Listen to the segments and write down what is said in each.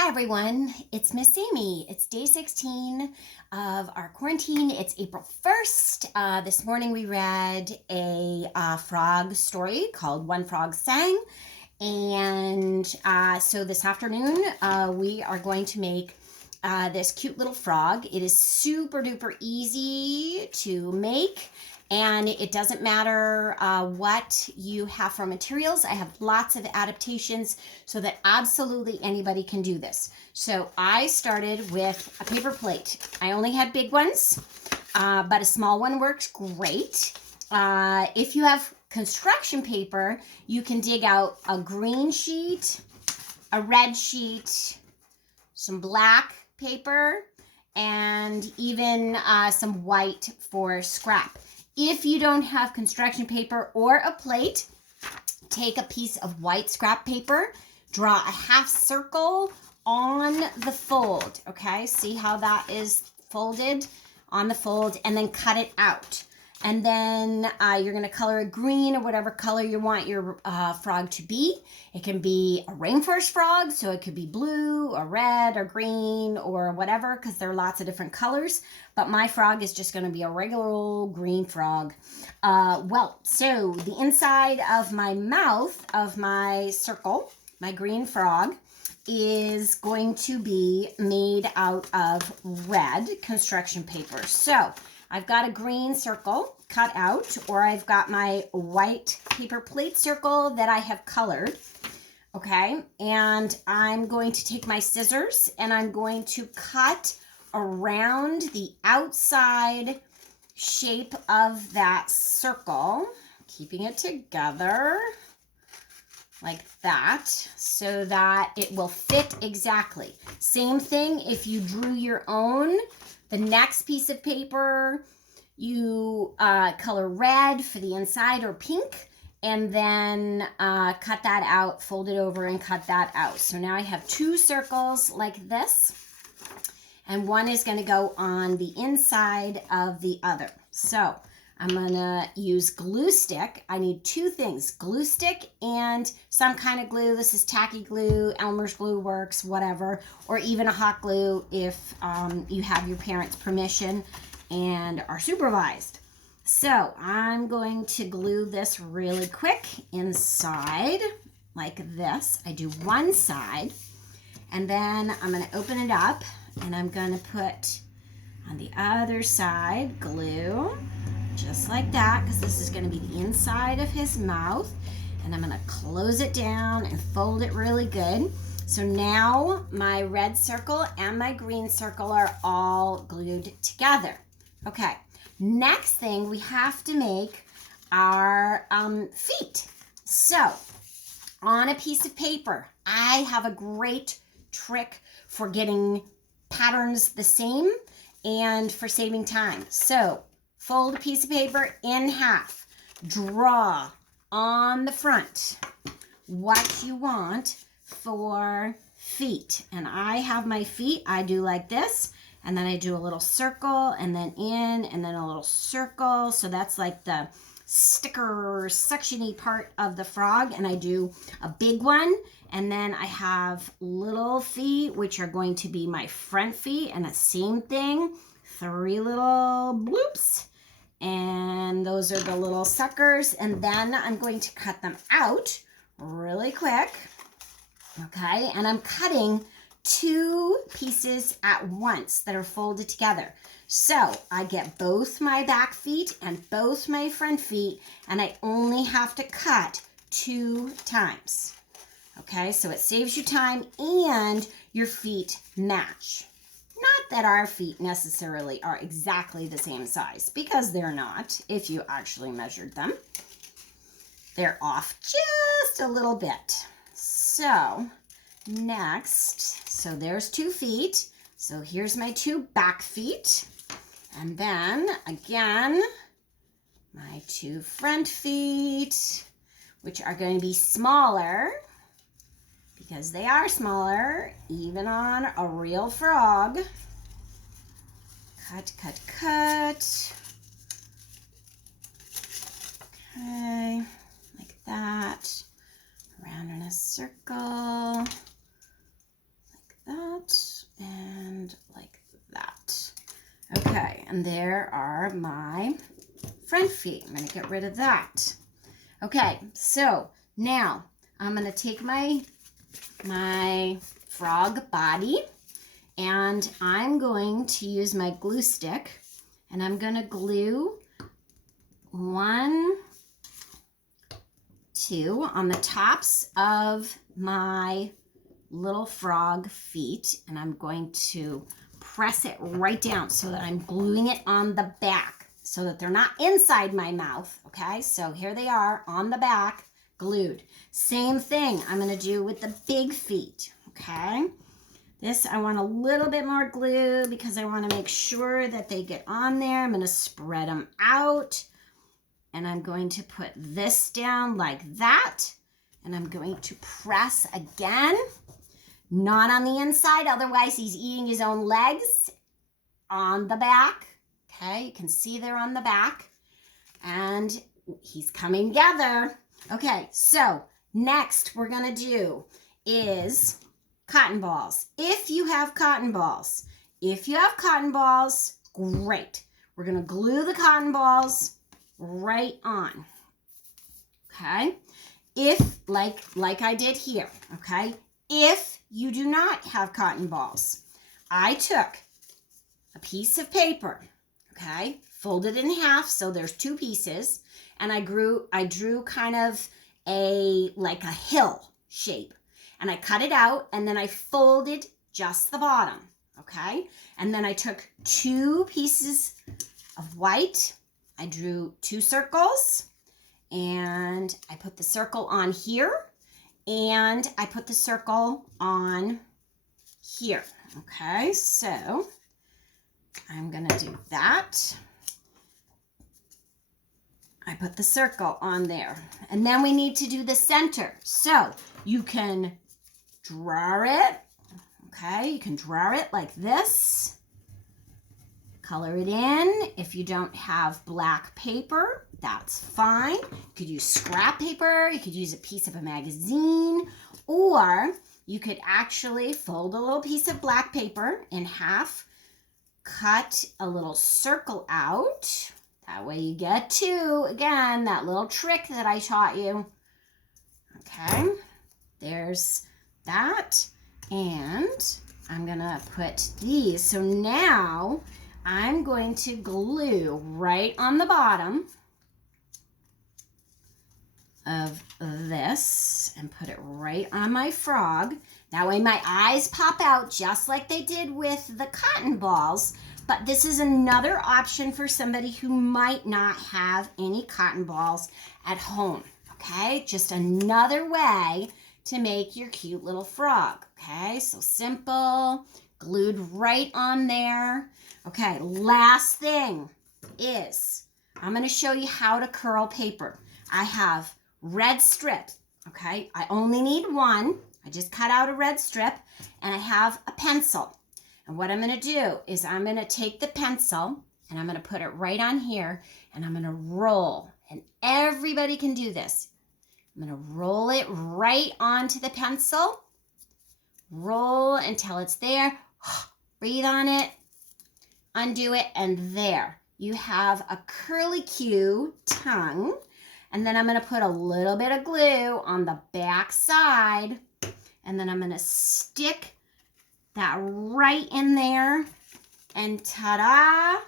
Hi everyone, it's Miss Amy. It's day 16 of our quarantine. It's April 1st. This morning we read a frog story called One Frog Sang. And so this afternoon we are going to make this cute little frog. It is super duper easy to make. And it doesn't matter what you have for materials. I have lots of adaptations so that absolutely anybody can do this. So I started with a paper plate. I only had big ones, but a small one works great. If you have construction paper, you can dig out a green sheet, a red sheet, some black paper, and even some white for scrap. If you don't have construction paper or a plate, take a piece of white scrap paper, draw a half circle on the fold, okay? See how that is folded on the fold, and then cut it out. And then you're gonna color it green or whatever color you want your frog to be. It can be a rainforest frog, so it could be blue or red or green or whatever, because there are lots of different colors. But my frog is just gonna be a regular old green frog. So the inside of my mouth of my circle, my green frog, is going to be made out of red construction paper. So I've got a green circle cut out, or I've got my white paper plate circle that I have colored. Okay, and I'm going to take my scissors and I'm going to cut around the outside shape of that circle, keeping it together like that so that it will fit exactly. Same thing if you drew your own. The next piece of paper, you color red for the inside or pink, and then cut that out, fold it over and cut that out. So now I have two circles like this, and one is going to go on the inside of the other. So I'm going to use glue stick. I need two things, glue stick and some kind of glue. This is tacky glue, Elmer's glue works, whatever, or even a hot glue if you have your parents' permission and are supervised. So I'm going to glue this really quick inside like this. I do one side, and then I'm going to open it up and I'm going to put on the other side glue, just like that, because this is going to be the inside of his mouth. And I'm going to close it down and fold it really good. So now my red circle and my green circle are all glued together. Okay, next thing, we have to make our feet. So on a piece of paper, I have a great trick for getting patterns the same and for saving time. So fold a piece of paper in half, draw on the front what you want for feet. And I have my feet, I do like this, and then I do a little circle, and then in, and then a little circle. So that's like the sticker sectiony part of the frog. And I do a big one, and then I have little feet, which are going to be my front feet, and the same thing, three little bloops, and those are the little suckers. And then I'm going to cut them out really quick. Okay, and I'm cutting two pieces at once that are folded together. So I get both my back feet and both my front feet, and I only have to cut 2 times. Okay, so it saves you time and your feet match. Not that our feet necessarily are exactly the same size, because they're not if you actually measured them. They're off just a little bit. So next, so there's 2 feet. So here's my 2 back feet. And then again, my 2 front feet, which are going to be smaller, because they are smaller, even on a real frog. Cut, cut, cut. Okay, like that. Around in a circle, like that and like that. Okay, and there are my front feet. I'm going to get rid of that. Okay, so now I'm going to take my frog body and I'm going to use my glue stick and I'm going to glue 1, 2 on the tops of my little frog feet, and I'm going to press it right down so that I'm gluing it on the back so that they're not inside my mouth. Okay, so here they are on the back, glued. Same thing I'm going to do with the big feet. Okay, this I want a little bit more glue because I want to make sure that they get on there. I'm going to spread them out and I'm going to put this down like that, and I'm going to press again. Not on the inside, otherwise he's eating his own legs. On the back, okay, you can see they're on the back, and he's coming together. Okay, so next we're gonna do is cotton balls. If you have cotton balls, great. We're gonna glue the cotton balls right on, okay? If, like I did here, okay? If you do not have cotton balls, I took a piece of paper, okay, folded in half so there's 2 pieces, and I drew kind of like a hill shape, and I cut it out, and then I folded just the bottom, okay, and then I took 2 pieces of white, I drew 2 circles, and I put the circle on here, and I put the circle on here. Okay, so I'm going to do that. I put the circle on there. And then we need to do the center. So you can draw it. Okay, you can draw it like this. Color it in. If you don't have black paper, that's fine. You could use scrap paper, you could use a piece of a magazine, or you could actually fold a little piece of black paper in half, cut a little circle out. That way you get 2. Again, that little trick that I taught you. Okay, there's that. And I'm gonna put these. So now I'm going to glue right on the bottom of this and put it right on my frog. That way my eyes pop out just like they did with the cotton balls. But this is another option for somebody who might not have any cotton balls at home. Okay, just another way to make your cute little frog. Okay, so simple, glued right on there. Okay, last thing is I'm going to show you how to curl paper. I have red strip, okay? I only need 1. I just cut out a red strip, and I have a pencil. And what I'm going to do is I'm going to take the pencil, and I'm going to put it right on here, and I'm going to roll. And everybody can do this. I'm going to roll it right onto the pencil. Roll until it's there. Breathe on it. Undo it, and there. You have a curly Q tongue. And then I'm going to put a little bit of glue on the back side. And then I'm going to stick that right in there. And ta-da!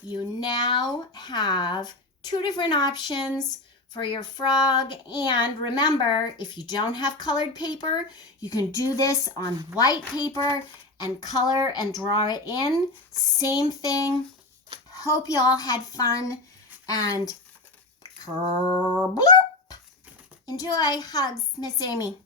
You now have 2 different options for your frog. And remember, if you don't have colored paper, you can do this on white paper and color and draw it in. Same thing. Hope you all had fun. And bloop. Enjoy. Hugs, Miss Amy.